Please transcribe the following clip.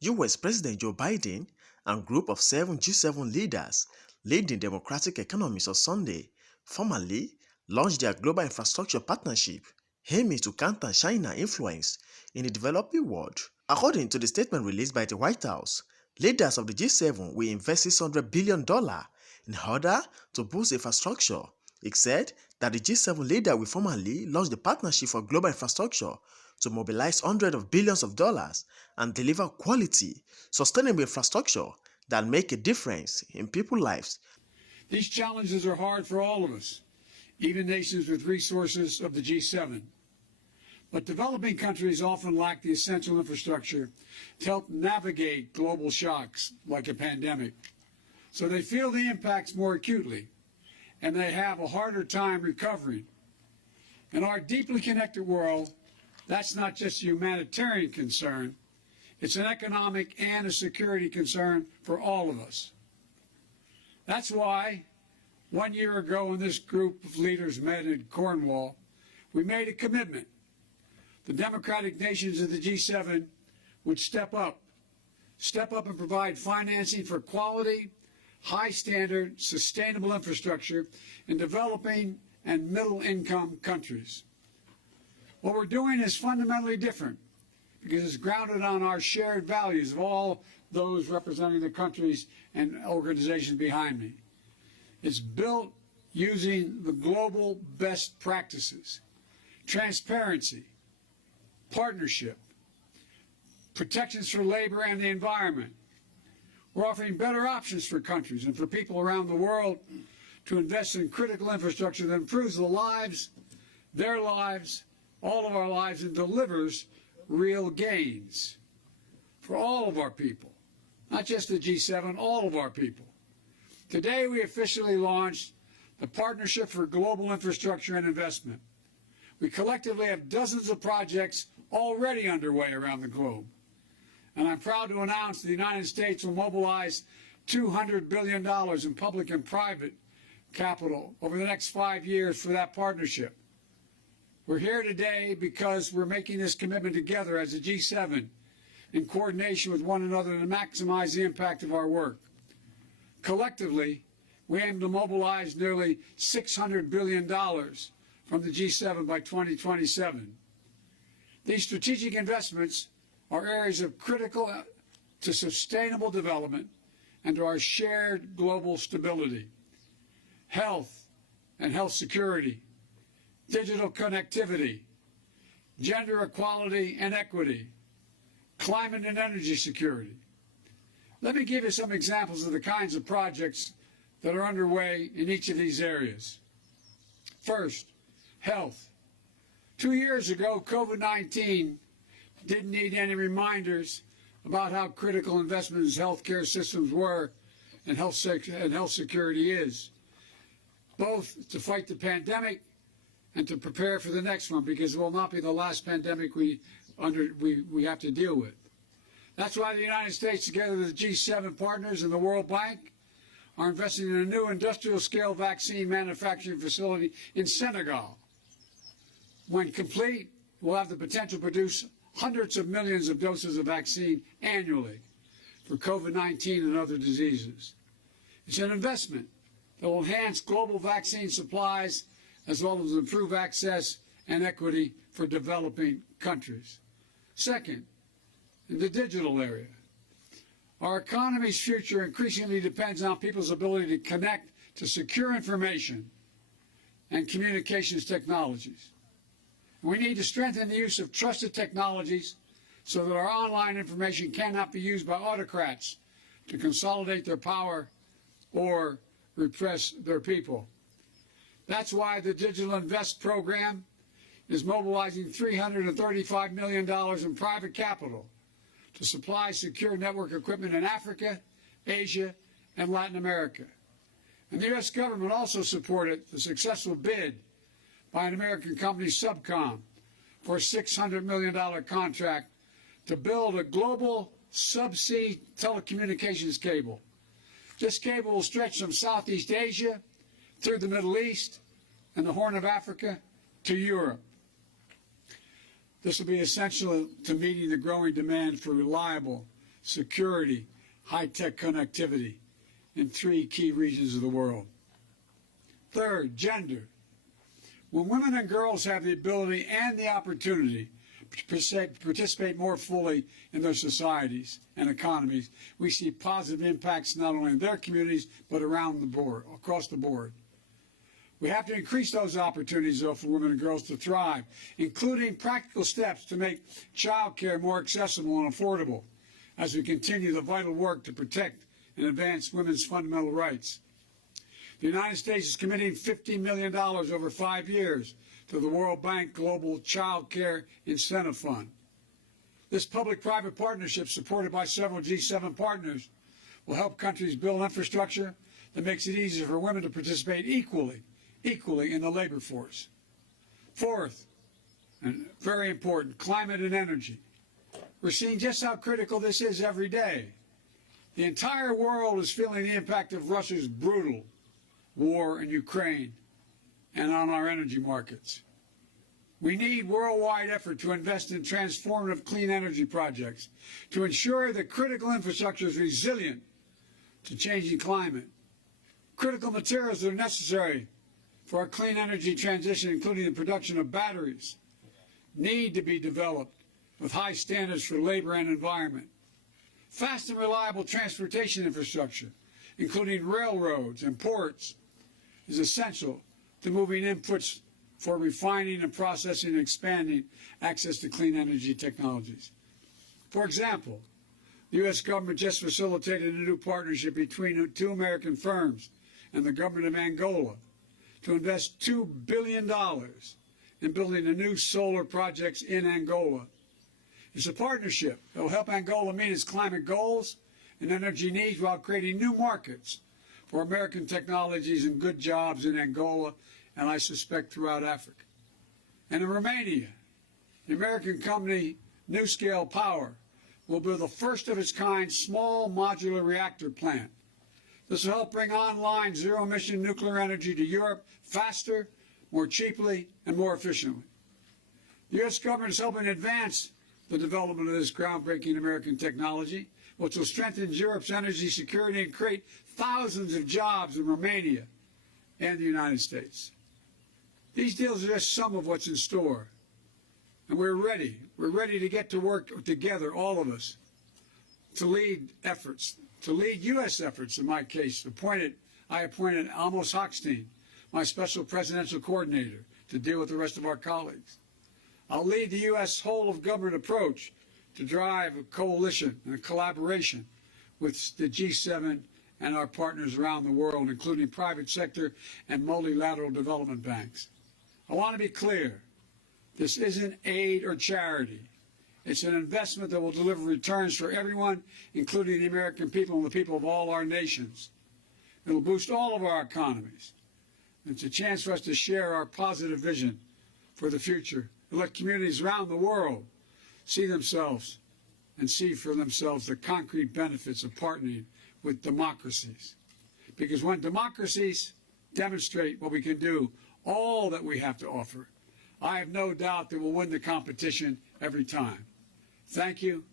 US President Joe Biden and group of 7 G7 leaders leading democratic economies on Sunday formally launched their global infrastructure partnership aiming to counter China's influence in the developing world. According to the statement released by the White House, leaders of the G7 will invest $600 billion in order to boost infrastructure. It said that the G7 leader will formally launch the Partnership for Global Infrastructure to mobilize hundreds of billions of dollars and deliver quality, sustainable infrastructure that make a difference in people's lives. These challenges are hard for all of us, even nations with resources of the G7. But developing countries often lack the essential infrastructure to help navigate global shocks like a pandemic. So they feel the impacts more acutely, and they have a harder time recovering. In our deeply connected world, that's not just a humanitarian concern, it's an economic and a security concern for all of us. That's why 1 year ago when this group of leaders met in Cornwall, we made a commitment. The democratic nations of the G7 would step up and provide financing for quality, high-standard, sustainable infrastructure in developing and middle-income countries. What we're doing is fundamentally different because it's grounded on our shared values of all those representing the countries and organizations behind me. It's built using the global best practices, transparency, partnership, protections for labor and the environment. We're offering better options for countries and for people around the world to invest in critical infrastructure that improves the lives, their lives, all of our lives, and delivers real gains for all of our people, not just the G7, all of our people. Today we officially launched the Partnership for Global Infrastructure and Investment. We collectively have dozens of projects already underway around the globe. And I'm proud to announce the United States will mobilize $200 billion in public and private capital over the next 5 years for that partnership. We're here today because we're making this commitment together as a G7 in coordination with one another to maximize the impact of our work. Collectively, we aim to mobilize nearly $600 billion from the G7 by 2027. These strategic investments are areas of critical to sustainable development and to our shared global stability. Health and health security, digital connectivity, gender equality and equity, climate and energy security. Let me give you some examples of the kinds of projects that are underway in each of these areas. First, health. 2 years ago, COVID-19 didn't need any reminders about how critical investments in healthcare systems were and health security is, both to fight the pandemic and to prepare for the next one, because it will not be the last pandemic we have to deal with. That's why the United States, together with the G7 partners and the World Bank, are investing in a new industrial-scale vaccine manufacturing facility in Senegal. When complete, we'll have the potential to produce hundreds of millions of doses of vaccine annually for COVID-19 and other diseases. It's an investment that will enhance global vaccine supplies as well as improve access and equity for developing countries. Second, in the digital area, our economy's future increasingly depends on people's ability to connect to secure information and communications technologies. We need to strengthen the use of trusted technologies so that our online information cannot be used by autocrats to consolidate their power or repress their people. That's why the Digital Invest program is mobilizing $335 million in private capital to supply secure network equipment in Africa, Asia, and Latin America. And the U.S. government also supported the successful bid by an American company, Subcom, for a $600 million contract to build a global subsea telecommunications cable. This cable will stretch from Southeast Asia through the Middle East and the Horn of Africa to Europe. This will be essential to meeting the growing demand for reliable, security, high-tech connectivity in 3 key regions of the world. Third, gender. When women and girls have the ability and the opportunity to participate more fully in their societies and economies, we see positive impacts not only in their communities, but around the board, across the board. We have to increase those opportunities, though, for women and girls to thrive, including practical steps to make child care more accessible and affordable as we continue the vital work to protect and advance women's fundamental rights. The United States is committing $50 million over 5 years to the World Bank Global Child Care Incentive Fund. This public-private partnership, supported by several G7 partners, will help countries build infrastructure that makes it easier for women to participate equally in the labor force. Fourth, and very important, climate and energy. We're seeing just how critical this is every day. The entire world is feeling the impact of Russia's brutal war in Ukraine and on our energy markets. We need worldwide effort to invest in transformative clean energy projects to ensure that critical infrastructure is resilient to changing climate. Critical materials that are necessary for our clean energy transition, including the production of batteries, need to be developed with high standards for labor and environment. Fast and reliable transportation infrastructure, including railroads and ports, is essential to moving inputs for refining and processing and expanding access to clean energy technologies. For example, the U.S. government just facilitated a new partnership between 2 American firms and the government of Angola to invest $2 billion in building a new solar projects in Angola. It's a partnership that will help Angola meet its climate goals and energy needs while creating new markets for American technologies and good jobs in Angola, and I suspect throughout Africa. And in Romania, the American company NuScale Power will build the first of its kind small modular reactor plant. This will help bring online zero-emission nuclear energy to Europe faster, more cheaply, and more efficiently. The U.S. government is helping advance the development of this groundbreaking American technology, which will strengthen Europe's energy security and create thousands of jobs in Romania and the United States. These deals are just some of what's in store. And we're ready. We're ready to get to work together, all of us, to lead efforts, to lead U.S. efforts in my case. I appointed Amos Hochstein, my special presidential coordinator, to deal with the rest of our colleagues. I'll lead the U.S. whole-of-government approach to drive a coalition and a collaboration with the G7 and our partners around the world, including private sector and multilateral development banks. I want to be clear. This isn't aid or charity. It's an investment that will deliver returns for everyone, including the American people and the people of all our nations. It will boost all of our economies. It's a chance for us to share our positive vision for the future and let communities around the world see themselves and see for themselves the concrete benefits of partnering with democracies. Because when democracies demonstrate what we can do, all that we have to offer, I have no doubt that we'll win the competition every time. Thank you,